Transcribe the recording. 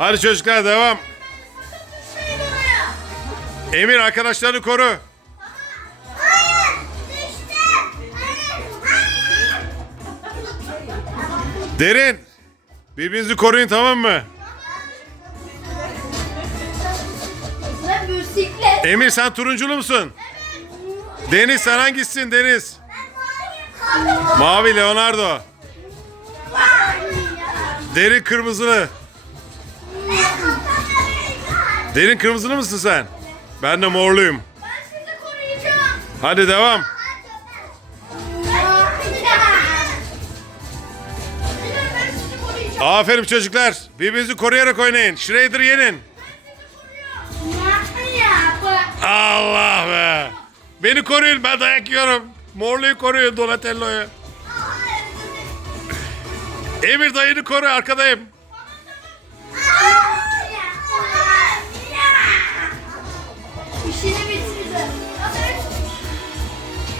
Hadi çocuklar devam. Emir arkadaşlarını koru. Hayır. Düştü. Hayır. Hayır. Derin. Birbirinizi koruyun tamam mı? Bisiklet. Emir sen turunculu musun? Deniz sen hangisisin Deniz? Mavi Leonardo. Derin kırmızılı. Derin kırmızılı mısın sen? Ben de morluyum. Ben sizi koruyacağım. Hadi devam. Aferin çocuklar. Birbirinizi koruyarak oynayın. Schrader yenin. Allah be. Beni koruyun ben dayak yiyorum. Morluyu koruyun Donatello'yu. Emir dayını koru arkadayım. İşini bitirdi.